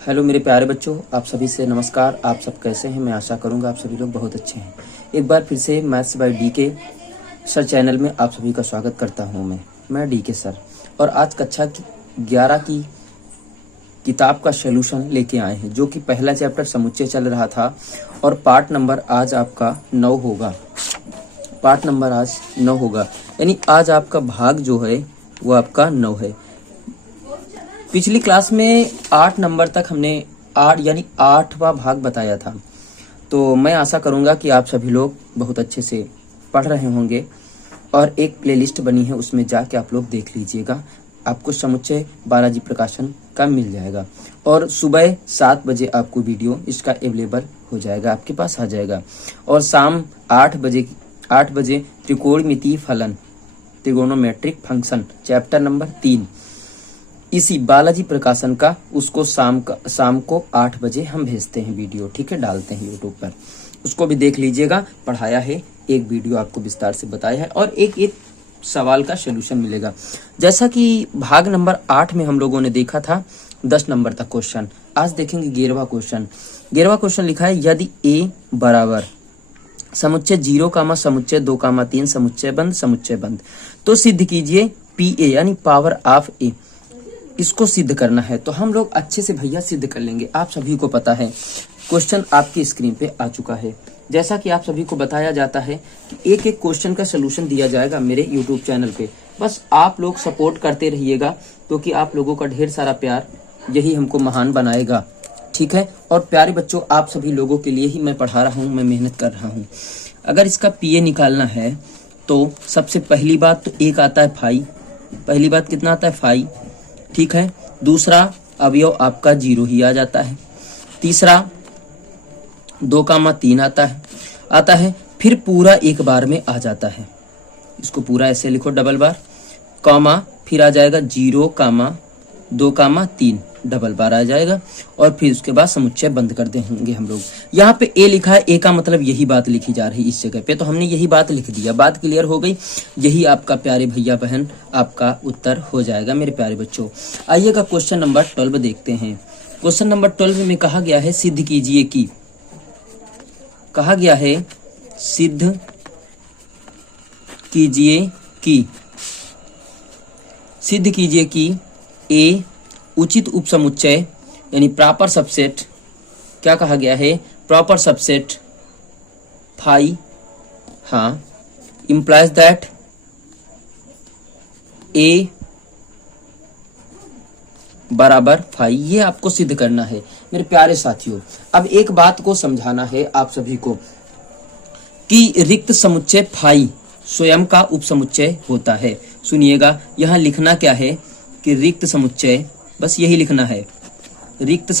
Hello मेरे प्यारे बच्चों, आप सभी से नमस्कार। आप सब कैसे हैं? मैं आशा करूंगा आप सभी लोग बहुत अच्छे हैं। एक बार फिर से maths by DK sir channel में आप सभी का स्वागत करता हूं। मैं डीके सर, और आज कक्षा की 11 की किताब का सॉल्यूशन लेके आए हैं, जो कि पहला चैप्टर समुच्चय चल रहा था और पार्ट नंबर आज आपका 9 होगा। पार्ट नंबर आज 9 होगा, यानी आज आपका भाग जो है वो आपका 9 है। पिछली क्लास में 8 नंबर तक हमने 8 यानी 8वां भाग बताया था। तो मैं आशा करूंगा कि आप सभी लोग बहुत अच्छे से पढ़ रहे होंगे, और एक प्लेलिस्ट बनी है उसमें जाके आप लोग देख लीजिएगा। आपको समुच्चय बालाजी प्रकाशन का मिल जाएगा, और सुबह 7 बजे आपको वीडियो इसका अवेलेबल हो जाएगा, आपके पास आ जाएगा। और शाम 8 बजे त्रिकोणमितीय फलन, ट्रिगोनोमेट्रिक फंक्शन चैप्टर नंबर 3 इसी बालाजी प्रकाशन का, उसको शाम को 8 बजे हम भेजते हैं वीडियो, ठीक है, डालते हैं यूट्यूब पर। उसको भी देख लीजिएगा। पढ़ाया है, एक वीडियो आपको विस्तार से बताया है, और एक सवाल का सलूशन मिलेगा। जैसा कि भाग नंबर 8 में हम लोगों ने देखा था 10 नंबर तक क्वेश्चन, आज देखेंगे 11वां क्वेश्चन। 11वां क्वेश्चन लिखा है, यदि ए बराबर समुच्चय 0, समुच्चय 2, 3 समुच्चय बंद तो सिद्ध कीजिए पी ए यानी पावर ऑफ ए। इसको सिद्ध करना है तो हम लोग अच्छे से भैया सिद्ध कर लेंगे। आप सभी को पता है, क्वेश्चन आपकी स्क्रीन पे आ चुका है। जैसा कि आप सभी को बताया जाता है कि एक एक क्वेश्चन का सलूशन दिया जाएगा मेरे यूट्यूब चैनल पे। बस आप लोग सपोर्ट करते रहिएगा, क्योंकि आप लोगों का ढेर सारा प्यार यही हमको महान बनाएगा, ठीक है। और प्यारे बच्चों, आप सभी लोगों के लिए ही मैं पढ़ा रहा हूँ, मैं मेहनत कर रहा हूँ। अगर इसका पीए निकालना है तो सबसे पहली बात तो एक आता है फाई। पहली बात कितना आता है? फाई, ठीक है। दूसरा अवयव आपका 0 ही आ जाता है। तीसरा 2, 3 आता है। फिर पूरा एक बार में आ जाता है। इसको पूरा ऐसे लिखो, डबल बार, कॉमा, फिर आ जाएगा 0, 2, 3 डबल बार आ जाएगा, और फिर उसके बाद समुच्चय बंद कर देंगे हम लोग। यहाँ पे ए लिखा है, ए का मतलब यही बात लिखी जा रही है इस जगह पे, तो हमने यही बात लिख दिया। बात क्लियर हो गई। यही आपका प्यारे भैया बहन आपका उत्तर हो जाएगा मेरे प्यारे बच्चों। आइएगा क्वेश्चन नंबर 12 देखते हैं। क्वेश्चन नंबर 12 में कहा गया है, सिद्ध कीजिए कि, कहा गया है सिद्ध कीजिए कि ए उचित उपसमुच्चय यानी प्रॉपर सबसेट, क्या कहा गया है? प्रॉपर सबसेट फाई, हाँ, इंप्लाइज दैट ए बराबर फाई। ये आपको सिद्ध करना है मेरे प्यारे साथियों। अब एक बात को समझाना है आप सभी को कि रिक्त समुच्चय फाई स्वयं का उपसमुच्चय होता है। सुनिएगा, यहाँ लिखना क्या है कि रिक्त समुच्चय, बस यही लिखना है, रिक्त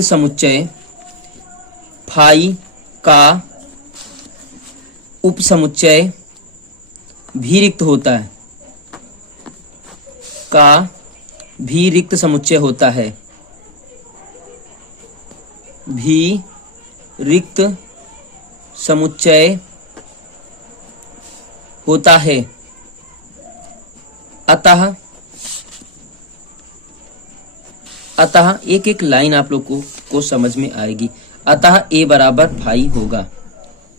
समुच्चय फाई का उपसमुच्चय भी रिक्त होता है, का भी रिक्त समुच्चय होता है, भी रिक्त समुच्चय होता है। अतः एक एक लाइन आप लोग को समझ में आएगी। अतः ए बराबर फाई होगा।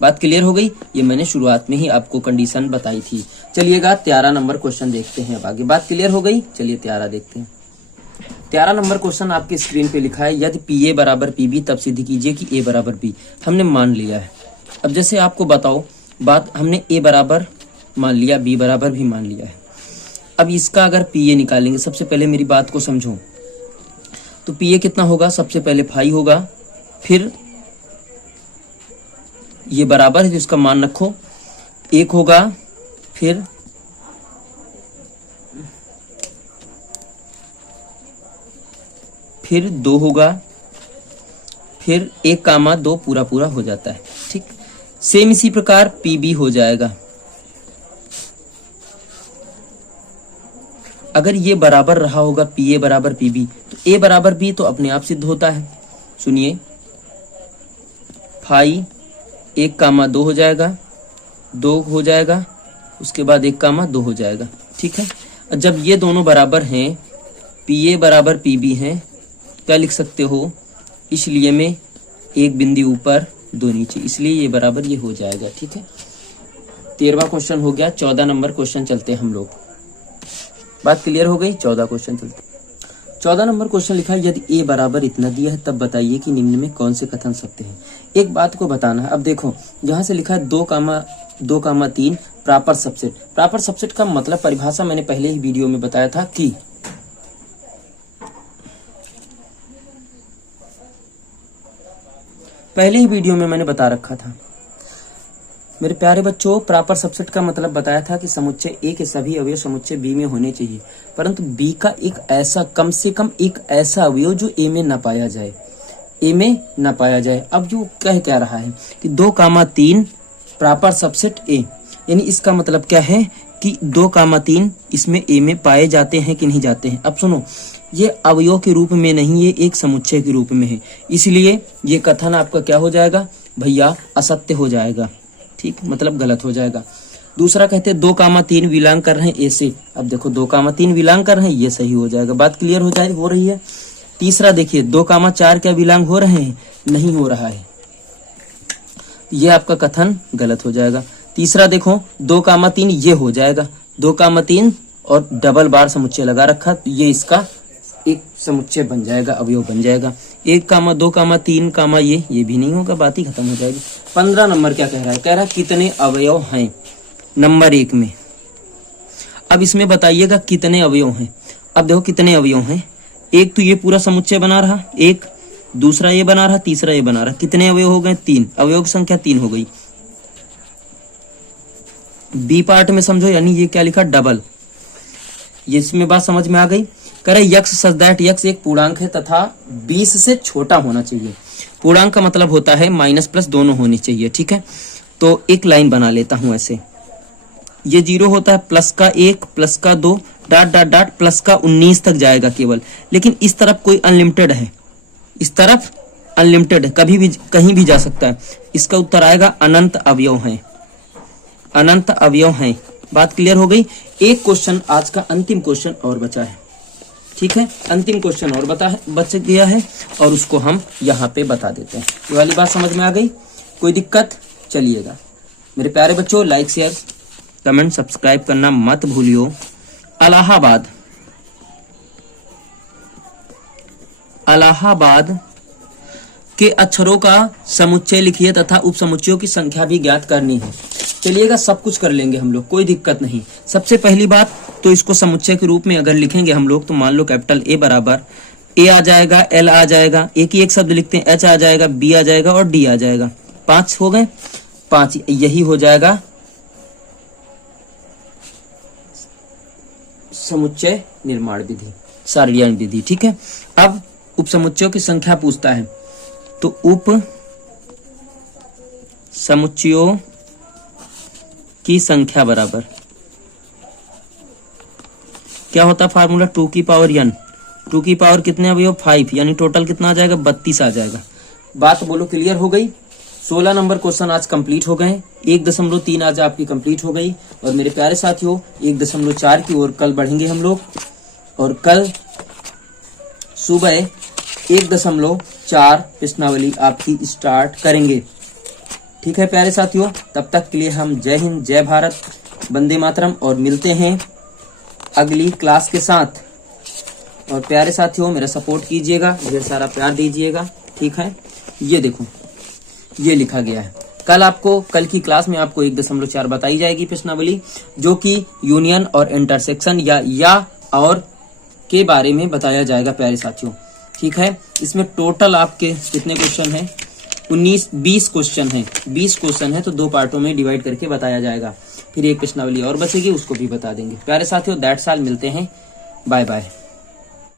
बात क्लियर हो गई? ये मैंने शुरुआत में ही आपको कंडीशन बताई थी। चलिएगा 13 नंबर क्वेश्चन देखते हैं अब आगे। बात क्लियर हो गई? चलिए 13 देखते हैं। 13 नंबर क्वेश्चन आपकी स्क्रीन पे लिखा है, यदि पी ए बराबर पी बी तब सिद्ध कीजिए कि ए बराबर बी। हमने मान लिया है। अब जैसे आपको बताओ बात, हमने ए बराबर मान लिया, बी बराबर भी मान लिया है। अब इसका अगर पी ए निकालेंगे, सबसे पहले मेरी बात को समझो, तो पी ए कितना होगा? सबसे पहले फाई होगा, फिर ये बराबर है तो इसका मान रखो 1 होगा, फिर फिर 2 होगा, फिर 1, 2 पूरा हो जाता है, ठीक। सेम इसी प्रकार पी बी हो जाएगा। अगर ये बराबर रहा होगा पी ए बराबर पी बी, तो ए बराबर बी तो अपने आप सिद्ध होता है। सुनिए, फाई 1, 2 हो जाएगा, 2 हो जाएगा, उसके बाद 1, 2 हो जाएगा, ठीक है। जब ये दोनों बराबर हैं पी ए बराबर पी बी है, क्या लिख सकते हो, इसलिए में एक बिंदु ऊपर दो नीचे, इसलिए ये बराबर ये हो जाएगा। ठीक है, 13वां क्वेश्चन हो गया। 14 नंबर क्वेश्चन चलते हैं हम लोग। बात क्लियर हो गई? 14 क्वेश्चन चलते। 14 नंबर क्वेश्चन लिखा है, यदि ए बराबर इतना दिया है तब बताइए कि निम्न में कौन से कथन सत्य हैं। एक बात को बताना है। अब देखो जहां से लिखा है 2,3 प्रॉपर सबसेट। प्रॉपर सबसेट का मतलब परिभाषा मैंने पहले ही वीडियो में बताया था कि पहले ही वीडियो में मैंने बता रखा था मेरे प्यारे बच्चों, प्रॉपर सबसेट का मतलब बताया था कि समुच्चय ए के सभी अवयव समुच्चय बी में होने चाहिए, परंतु बी का एक ऐसा कम से कम एक ऐसा अवयव जो ए में न पाया जाए, ए में न पाया जाए। अब जो कह क्या रहा है कि 2,3 प्रॉपर सबसेट ए, यानी इसका मतलब क्या है कि 2,3 इसमें ए में पाए जाते हैं कि नहीं जाते हैं। अब सुनो, ये अवयव के रूप में नहीं, ये एक समुच्चय के रूप में है, इसलिए ये कथन आपका क्या हो जाएगा भैया, असत्य हो जाएगा। ठीक, मतलब गलत हो जाएगा। दूसरा कहते हैं 2,3 बिलोंग कर रहे हैं ए से। अब देखो 2,3 बिलोंग कर रहे हैं, ये सही हो जाएगा। बात क्लियर हो रही है। तीसरा देखिए 2,4 क्या बिलोंग हो रहे हैं, नहीं हो रहा है, ये आपका कथन गलत हो जाएगा। तीसरा देखो 2,3 ये हो जाएगा, 2,3 और डबल बार समुच्चय लगा रखा, तो ये इसका एक समुच्चय बन जाएगा, अवयव बन जाएगा। 1,2,3 ये भी नहीं होगा, बात ही खत्म हो जाएगी। 15 नंबर क्या कह रहा है, कह रहा है कितने अवयव हैं नंबर 1 में। अब इसमें बताइएगा कितने अवयव हैं। अब देखो कितने अवयव हैं, एक तो ये पूरा समुच्चय बना रहा, एक दूसरा ये बना रहा, तीसरा ये बना रहा, कितने अवयव हो गए, 3। अवयव की संख्या 3 हो गई। बी पार्ट में समझो, यानी ये क्या लिखा, डबल। ये इसमें बात समझ में आ गई। करे यक्स सच दैट यक्स एक पूर्णांक है तथा 20 से छोटा होना चाहिए। पूर्णांक का मतलब होता है माइनस प्लस दोनों होनी चाहिए। ठीक है, तो एक लाइन बना लेता हूं ऐसे, ये 0 होता है, प्लस का 1, प्लस का 2, डॉट डॉट डॉट, प्लस का 19 तक जाएगा केवल। लेकिन इस तरफ कोई अनलिमिटेड है, इस तरफ अनलिमिटेड है, कभी भी कहीं भी जा सकता है। इसका उत्तर आएगा अनंत अवयव हैं, अनंत अवयव हैं। बात क्लियर हो गई। एक क्वेश्चन, आज का अंतिम क्वेश्चन और बचा है। ठीक है, अंतिम क्वेश्चन और बच गया है और उसको हम यहाँ पे बता देते हैं। ये वाली बात समझ में आ गई? कोई दिक्कत? चलिएगा मेरे प्यारे बच्चों, लाइक शेयर कमेंट सब्सक्राइब करना मत भूलियो। इलाहाबाद के अक्षरों का समुच्चय लिखिए तथा उपसमुच्चयों की संख्या भी ज्ञात करनी है। चलिएगा, सब कुछ कर लेंगे हम लोग, कोई दिक्कत नहीं। सबसे पहली बात तो इसको समुच्चय के रूप में अगर लिखेंगे हम लोग, तो मान लो कैपिटल ए बराबर ए आ जाएगा, एल आ जाएगा, एक ही एक शब्द लिखते हैं, एच आ जाएगा, बी आ जाएगा और डी आ जाएगा। 5 हो गए, 5 यही हो जाएगा समुच्चय निर्माण विधि, सारणियान विधि। ठीक है, अब उपसमुच्चयों की संख्या पूछता है, तो उप समुच्चयों की संख्या बराबर क्या होता है फार्मूला, 2 की पावर n। 2 की पावर कितने अवयव, 5, यानी टोटल कितना आ जाएगा, 32 आ जाएगा। बात बोलो क्लियर हो गई। 16 नंबर क्वेश्चन आज कंप्लीट हो गए। 1.3 आज आपकी कंप्लीट हो गई। और मेरे प्यारे साथियों 1.4 की ओर कल बढ़ेंगे हम लोग, और कल सुबह 1.4 प्रश्नावली आपकी स्टार्ट करेंगे। ठीक है प्यारे साथियों, तब तक के लिए हम जय हिंद, जय भारत, वंदे मातरम, और मिलते हैं अगली क्लास के साथ। और प्यारे साथियों मेरा सपोर्ट कीजिएगा, ढेर सारा प्यार दीजिएगा। ठीक है, ये देखो ये लिखा गया है। कल की क्लास में आपको 1.4 बताई जाएगी प्रश्नावली, जो कि यूनियन और इंटरसेक्शन या और के बारे में बताया जाएगा प्यारे साथियों। ठीक है, इसमें टोटल आपके कितने क्वेश्चन हैं, 20 क्वेश्चन हैं। 20 क्वेश्चन है तो 2 पार्टों में डिवाइड करके बताया जाएगा। फिर एक प्रश्नावली और बचेगी, उसको भी बता देंगे। प्यारे साथियों दैट्स ऑल, मिलते हैं, बाय बाय।